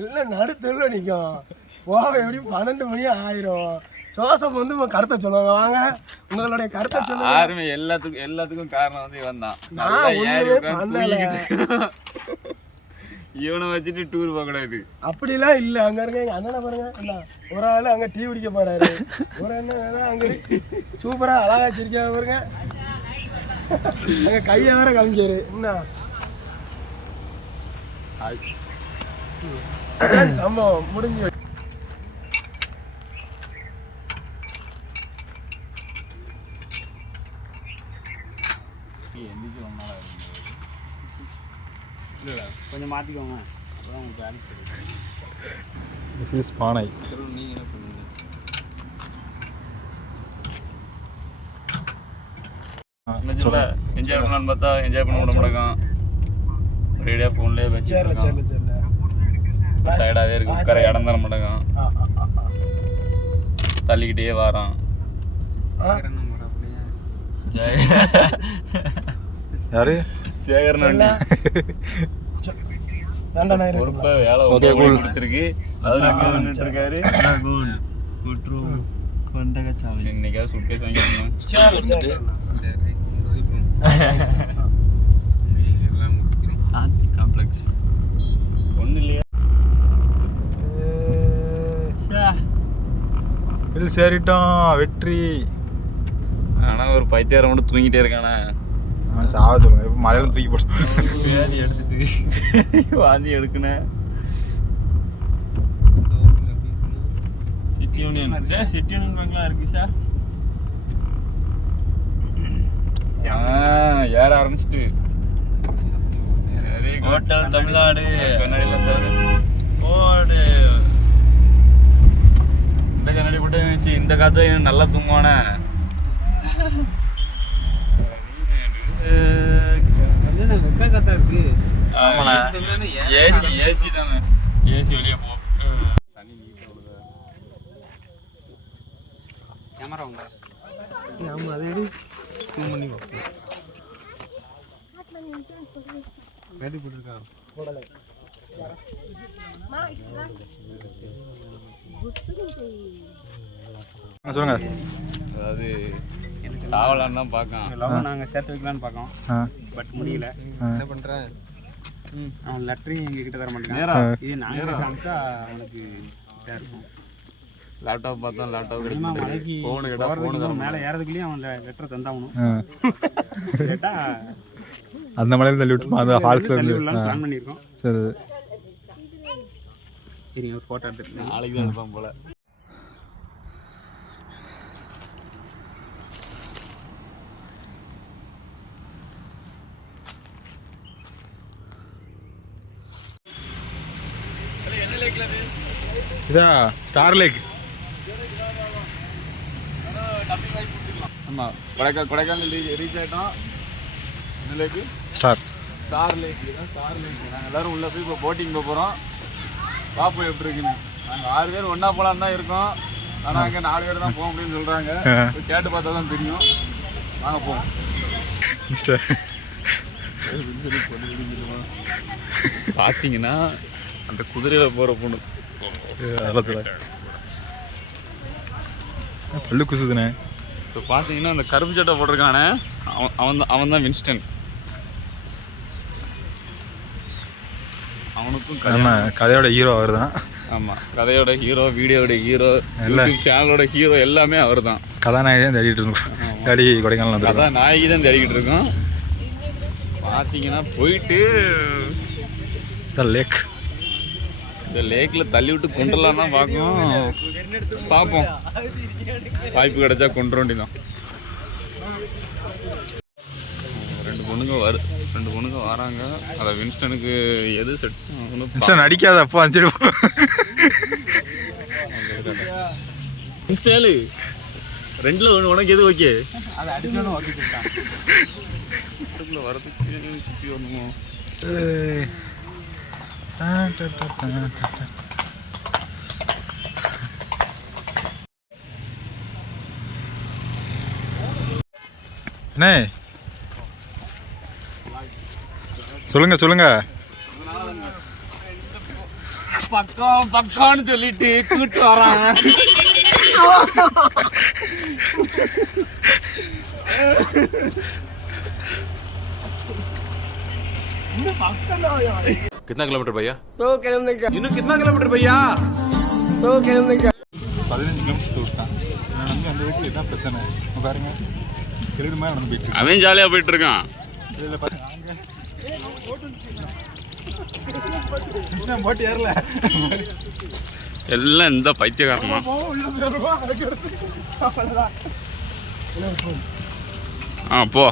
எல்லாம் நடுத்தெருல நிற்கும் போக எப்படியும் 12 மணி ஆயிரும். சோசம் வந்து கருத்தை சொல்லுவாங்க. வாங்க உங்களுடைய கருத்தை சொல்லுங்க. யாருமே எல்லாத்துக்கும் காரணம் வந்து இவன் தான். இவனை வச்சுட்டு டூர் போக கூடாது அப்படிலாம் இல்லை. அங்க இருக்க எங்க அண்ணனை பாருங்க, இல்ல ஒரு ஆள் அங்க டீ குடிக்க போறாரு, ஒரு அண்ணன் அங்க சூப்பரா அழகா வச்சிருக்கா பாருங்க. அங்க கையை வேற காமிக்காரு. என்ன சம்பவம் முடிஞ்சு. கொஞ்சம் மாற்றிக்கோங்க, அப்புறம் உங்களுக்கு பேலன்ஸ் கிடைக்கும். திஸ் இஸ் பானை. நீங்கள் என்ன பண்ணுங்க? என்ஜாய் பண்ணலான்னு பார்த்தா என்ஜாய் பண்ண விட மாட்டேங்கான். ரேடியா ஃபோன்லேயே வச்சு டயர்டாகவே இருக்கு. உட்கார இடம் தர மாட்டேங்கான். தள்ளிக்கிட்டே வாரான். யாரு? சேகரன் பொறுப்பா வேலை கொடுத்துருக்கு. அவர் அங்கே நின்றுட்டு இருக்காரு. இன்னைக்காவது சுட்கேஸ் வாங்கிக்கணும். சாந்தி காம்ப்ளெக்ஸ் ஒன்றும் இல்லையா? சேரிட்டோம், வெற்றி. ஆனால் ஒரு பைத்தியாரம் மட்டும் தூங்கிட்டே இருக்கானே. சாவ சொல்லுங்க. இப்போ மலையில தூக்கி போட்டோம். வாந்தி எடுத்துட்டு வாந்தி எடுக்கணும். City union sir, city union பேங்க்லாம் இருக்கு சார். ஏற ஆரம்பிச்சிட்டு ஹோட்டல் தமிழ்நாடு கண்ணாடியில் ஓடு. இந்த கண்ணாடி போட்டு இருந்துச்சு. இந்த காற்று நல்லா தூங்குவானே. வெக்க காத்தா இருக்கு. ஆமாண்ணா, ஏசி தானே. ஏசி வெளியே போ. தண்ணி நீட்டாக விடுதா கேமரா உங்க? ஆமாம், அதை ஜூம் பண்ணி பார்ப்போம். ரெடி போட்டுருக்கான். போடலை. சொல்லுங்க. அதாவது சாவலான்னு தான் பார்க்கலாம். லவ் நாங்கள் சேர்த்து வைக்கலான்னு பார்க்கோம், பட் முடியல. என்ன பண்ணுறேன், அவன் லெட்டரையும் எங்ககிட்ட தர மாட்டேங்கிறான். இது நாங்கள் காமிச்சா அவனுக்கு இதாக இருக்கும். லேப்டாப் பார்த்தா லேப்டாப் மலைக்கு ஃபோனு கேட்டால் ஃபோனு தர மேலே ஏறதுக்குள்ளேயும் அவன் லெட்டரை தந்தாகணும். கேட்டால் அந்த மலையில் தள்ளி விட்டு அந்த ஃபால்ஸில் இருந்து பிளான் பண்ணியிருக்கோம். சரி சரி, ஒரு ஃபோட்டோ எடுத்துருக்கேன். நாளைக்கு தான் எடுப்பான் போல். இதா ஸ்டார் லேக். ஆமாம், கொடைக்கானல் ரீச் ஆகிட்டோம். என்ன லேக்கு? ஸ்டார் லேக். இதுதான் ஸ்டார் லேக். நாங்கள் எல்லோரும் உள்ளே போய் இப்போ போட்டிங் போக போகிறோம். பார்ப்போம் எப்படி இருக்குன்னு. நாங்கள் 6 பேர் ஒன்றா போகலான்னு தான் இருக்கோம். ஆனால் அங்கே 4 பேர் தான் போக முடியும்னு சொல்கிறாங்க. கேட்டு பார்த்தா தான் தெரியும். வாங்க போவோம். பார்த்தீங்கன்னா அந்த குதிரையில் போகிற பொண்ணு பல்லு குசுதுண்ணே. இப்போ பார்த்தீங்கன்னா அந்த கருப்பு சட்டை போட்டிருக்கானே, அவன் தான் வின்ஸ்டன். அவனுக்கும் கதையோட ஹீரோ அவர் தான். ஆமாம், கதையோட ஹீரோ, வீடியோட ஹீரோ, யூடியூப் சேனலோட ஹீரோ எல்லாமே அவர் தான். கதாநாயகி தான் தேடிட்டு இருக்கோம். தேடி கொடைக்கானல் கதாநாயகி தான் தேடிக்கிட்டு இருக்கோம். பார்த்தீங்கன்னா போயிட்டு லேக், இந்த லேக்கில் தள்ளி விட்டு கொண்டுலாம் தான் பார்ப்போம். வாய்ப்பு கிடைச்சா கொண்டு வேண்டிதான். 2 ரெண்டு பொண்ணுங்க வராங்க. அதை வின்ஸ்டனுக்கு எது செட் மிஸ்டர் நடிக்காத அப்போ அனுப்பிச்சிடுவோம். வின்ஸ்டேலு ரெண்டில் ஒன்று உனக்கு எது ஓகே? அதை அடிச்சோன்னு ஓகே சொல்லிட்டான். வரதுக்கு சுற்றி வரணுமோ? அண்ணே சொல்லுங்க. பக்கம்னு சொல்லிட்டு கூட்டு வராங்க. कितना किलोमीटर भैया? 2 किलोमीटर. इन्हों कितना किलोमीटर भैया? 2 किलोमीटर. 15 கிலோமீட்டர் விட்டான். நான் வந்து அந்த வீட்டில் இதான் பிரச்சனை. பாருங்க திருடு மாதிரி நடந்து போயிட்டு அவன் ஜாலியாக போயிட்டு இருக்கான். போட்டு ஏறல எல்லாம் இந்த பைத்தியக்காரமா. போ.